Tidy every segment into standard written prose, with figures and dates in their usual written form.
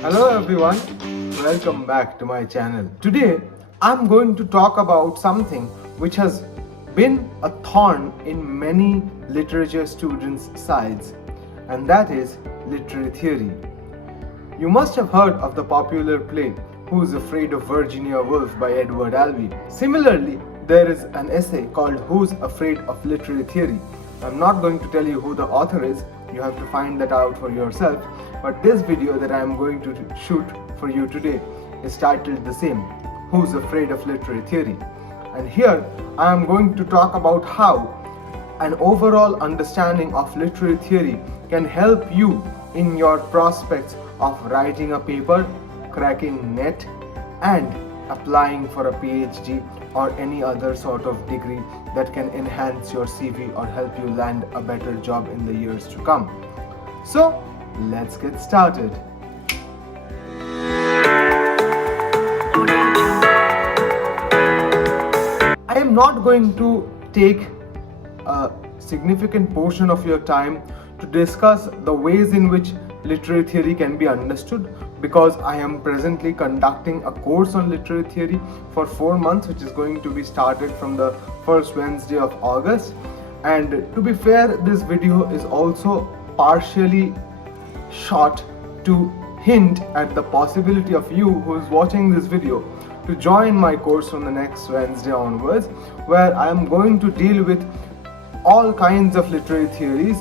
Hello everyone, welcome back to my channel. Today I'm going to talk about something which has been a thorn in many literature students' sides, and that is literary theory. You must have heard of the popular play Who's Afraid of Virginia Woolf by Edward Albee. Similarly, there is an essay called Who's Afraid of Literary Theory. I'm not going to tell you who the author is, you have to find that out for yourself, but this video that I am going to shoot for you today is titled the same, Who's Afraid of Literary Theory? And here I am going to talk about how an overall understanding of literary theory can help you in your prospects of writing a paper, cracking NET, and applying for a PhD or any other sort of degree that can enhance your CV or help you land a better job in the years to come. So, let's get started. I am not going to take a significant portion of your time to discuss the ways in which literary theory can be understood, because I am presently conducting a course on literary theory for 4 months, which is going to be started from the first Wednesday of August. And to be fair, this video is also partially shot to hint at the possibility of you who is watching this video to join my course from the next Wednesday onwards, where I am going to deal with all kinds of literary theories.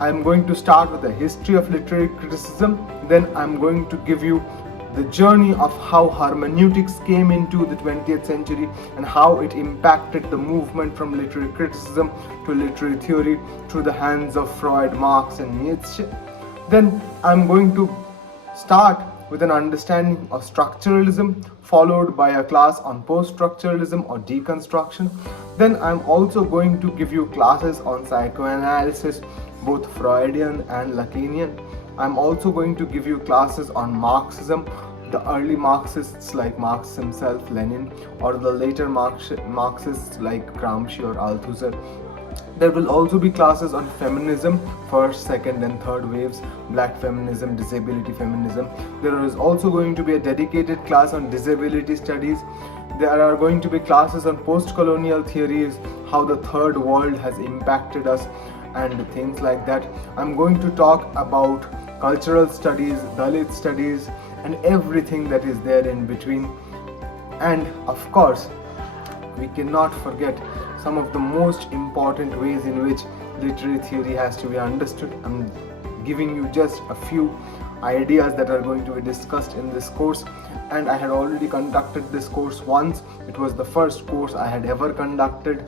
I am going to start with the history of literary criticism, then I am going to give you the journey of how hermeneutics came into the 20th century and how it impacted the movement from literary criticism to literary theory through the hands of Freud, Marx and Nietzsche. Then I am going to start with an understanding of structuralism, followed by a class on post-structuralism or deconstruction. Then I am also going to give you classes on psychoanalysis, both Freudian and Lacanian. I'm also going to give you classes on Marxism, the early Marxists like Marx himself, Lenin, or the later Marxists like Gramsci or Althusser. There will also be classes on feminism, first, second and third waves, black feminism, disability feminism. There is also going to be a dedicated class on disability studies. There are going to be classes on post-colonial theories, how the third world has impacted us and things like that. I'm going to talk about cultural studies, Dalit studies, and everything that is there in between. And of course, we cannot forget some of the most important ways in which literary theory has to be understood. I'm giving you just a few ideas that are going to be discussed in this course, and I had already conducted this course once. It was the first course I had ever conducted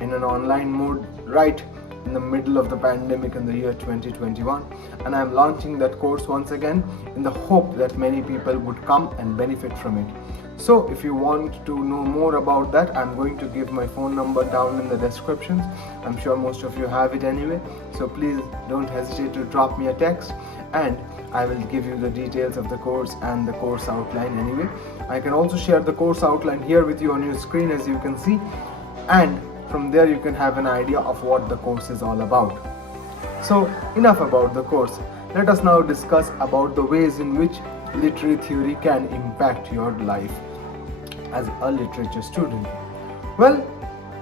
in an online mode right in the middle of the pandemic in the year 2021, and I am launching that course once again in the hope that many people would come and benefit from it. So if you want to know more about that, I'm going to give my phone number down in the descriptions. I'm sure most of you have it anyway, so please don't hesitate to drop me a text and I will give you the details of the course and the course outline anyway. I can also share the course outline here with you on your screen, as you can see, and from there you can have an idea of what the course is all about. So enough about the course. Let us now discuss about the ways in which literary theory can impact your life as a literature student. Well,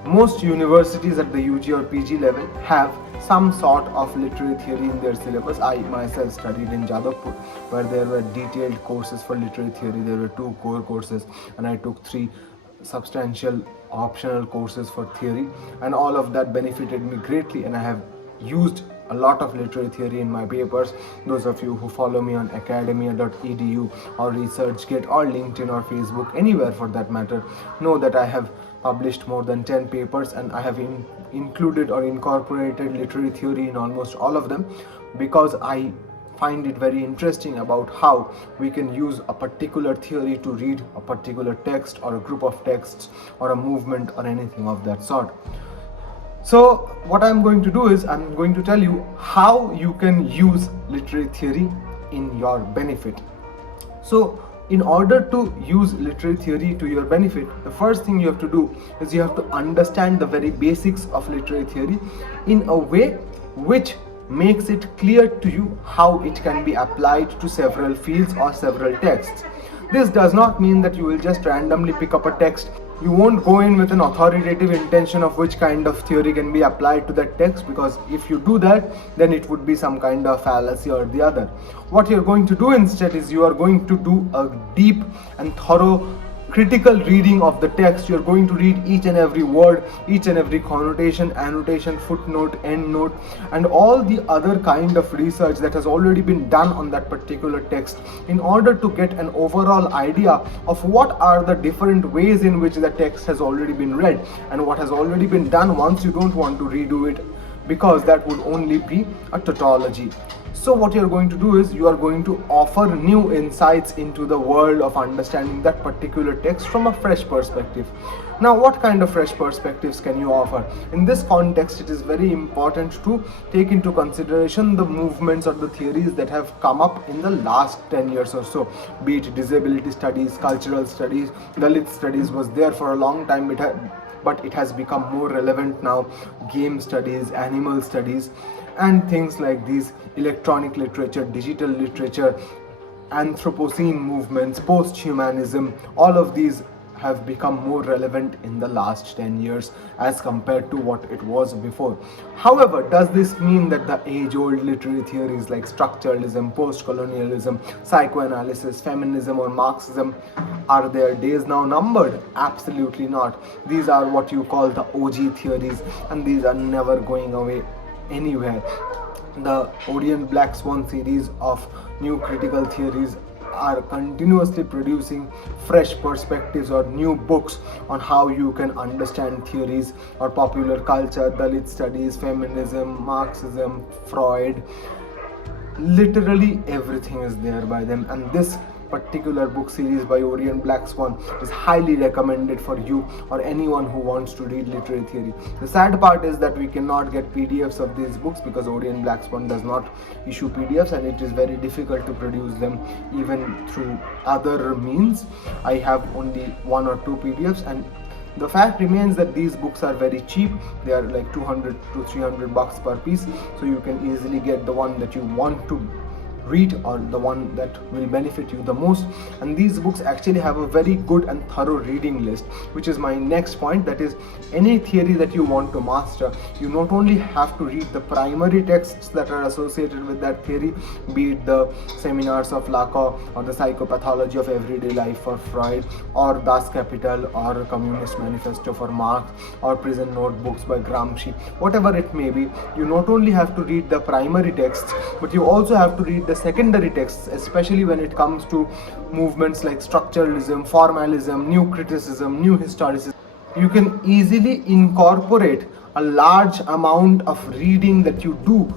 most universities at the UG or PG level have some sort of literary theory in their syllabus. I myself studied in Jadavpur, where there were detailed courses for literary theory. There were 2 core courses and I took 3 substantial optional courses for theory, and all of that benefited me greatly, and I have used a lot of literary theory in my papers. Those of you who follow me on academia.edu or ResearchGate or LinkedIn or Facebook, anywhere for that matter, know that I have published more than 10 papers, and I have included or incorporated literary theory in almost all of them, because I find it very interesting about how we can use a particular theory to read a particular text or a group of texts or a movement or anything of that sort. So what I'm going to do is I'm going to tell you how you can use literary theory in your benefit. So in order to use literary theory to your benefit, the first thing you have to do is you have to understand the very basics of literary theory in a way which makes it clear to you how it can be applied to several fields or several texts. This does not mean that you will just randomly pick up a text. You won't go in with an authoritative intention of which kind of theory can be applied to that text, because if you do that, then it would be some kind of fallacy or the other. What you're going to do instead is you are going to do a deep and thorough critical reading of the text. You're going to read each and every word, each and every connotation, annotation, footnote, endnote, and all the other kind of research that has already been done on that particular text, in order to get an overall idea of what are the different ways in which the text has already been read and what has already been done once you don't want to redo it, because that would only be a tautology. So what you're going to do is you are going to offer new insights into the world of understanding that particular text from a fresh perspective. Now, what kind of fresh perspectives can you offer? In this context, it is very important to take into consideration the movements or the theories that have come up in the last 10 years or so, be it disability studies, cultural studies. Dalit studies was there for a long time, but it has become more relevant now. Game studies, animal studies, and things like these, electronic literature, digital literature, Anthropocene movements, post-humanism, all of these have become more relevant in the last 10 years as compared to what it was before. However, does this mean that the age-old literary theories like structuralism, post-colonialism, psychoanalysis, feminism, or Marxism, are their days now numbered? Absolutely not. These are what you call the OG theories, and these are never going away anywhere. The Orient Black Swan series of new critical theories are continuously producing fresh perspectives or new books on how you can understand theories or popular culture, Dalit studies, feminism, Marxism, Freud. Literally everything is there by them, and this particular book series by Orient Black Swan is highly recommended for you or anyone who wants to read literary theory. The sad part is that we cannot get PDFs of these books because Orient Black Swan does not issue PDFs, and it is very difficult to produce them even through other means. I have only 1 or 2 PDFs, and the fact remains that these books are very cheap. They are like 200 to 300 bucks per piece, so you can easily get the one that you want to read or the one that will benefit you the most. And these books actually have a very good and thorough reading list, which is my next point. That is, any theory that you want to master, you not only have to read the primary texts that are associated with that theory, be it the Seminars of Lacan or the Psychopathology of Everyday Life for Freud, or Das Kapital or Communist Manifesto for Marx, or Prison Notebooks by Gramsci, whatever it may be. You not only have to read the primary texts, but you also have to read the secondary texts, especially when it comes to movements like structuralism, formalism, new criticism, new historicism. You can easily incorporate a large amount of reading that you do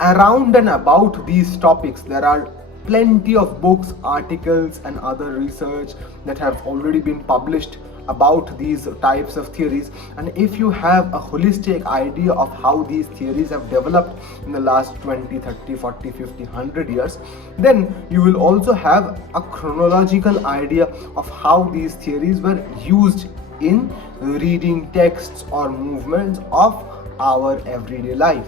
around and about these topics. There are plenty of books, articles, and other research that have already been published about these types of theories, and if you have a holistic idea of how these theories have developed in the last 20, 30, 40, 50, 100 years, then you will also have a chronological idea of how these theories were used in reading texts or movements of our everyday life.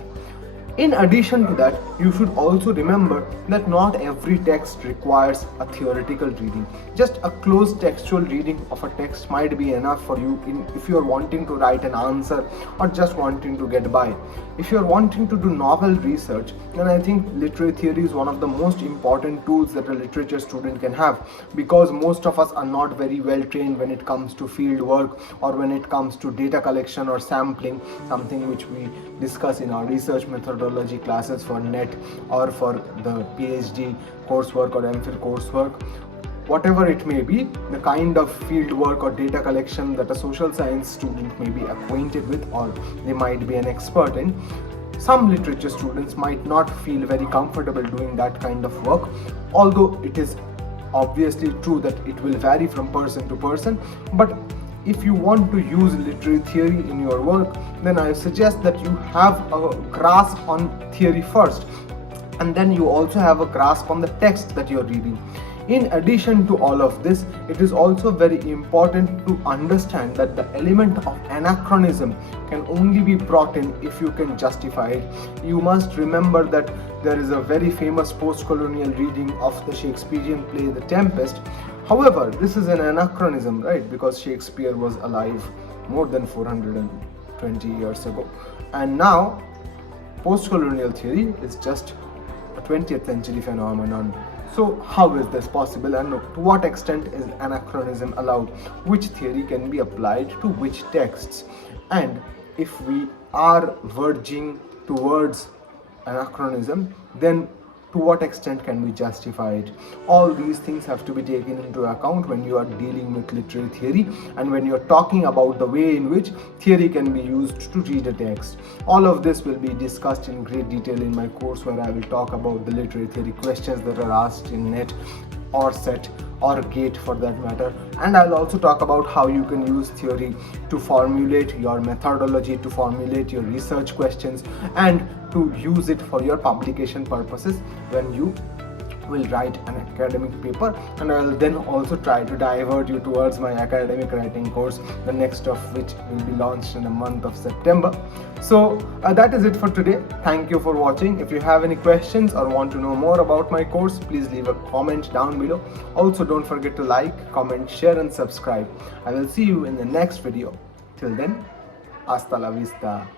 In addition to that, you should also remember that not every text requires a theoretical reading. Just a close textual reading of a text might be enough for you if you are wanting to write an answer or just wanting to get by. If you are wanting to do novel research, then I think literary theory is one of the most important tools that a literature student can have, because most of us are not very well trained when it comes to field work or when it comes to data collection or sampling, something which we discuss in our research methodology classes for NET or for the PhD coursework or MPhil coursework. Whatever it may be, the kind of field work or data collection that a social science student may be acquainted with or they might be an expert in, some literature students might not feel very comfortable doing that kind of work, although it is obviously true that it will vary from person to person. But if you want to use literary theory in your work, then I suggest that you have a grasp on theory first, and then you also have a grasp on the text that you're reading. In addition to all of this, it is also very important to understand that the element of anachronism can only be brought in if you can justify it. You must remember that there is a very famous post-colonial reading of the Shakespearean play The Tempest. However, this is an anachronism, right? Because Shakespeare was alive more than 420 years ago. And now, post-colonial theory is just a 20th century phenomenon. So how is this possible, and to what extent is anachronism allowed? Which theory can be applied to which texts? And if we are verging towards anachronism, then to what extent can we justify it? All these things have to be taken into account when you are dealing with literary theory and when you are talking about the way in which theory can be used to read a text. All of this will be discussed in great detail in my course, where I will talk about the literary theory questions that are asked in NET or SET or GATE for that matter, and I'll also talk about how you can use theory to formulate your methodology, to formulate your research questions, and to use it for your publication purposes when you will write an academic paper. And I will then also try to divert you towards my academic writing course, the next of which will be launched in the month of September. So that is it for today. Thank you for watching. If you have any questions or want to know more about my course, please leave a comment down below. Also, don't forget to like, comment, share and subscribe. I will see you in the next video. Till then, hasta la vista.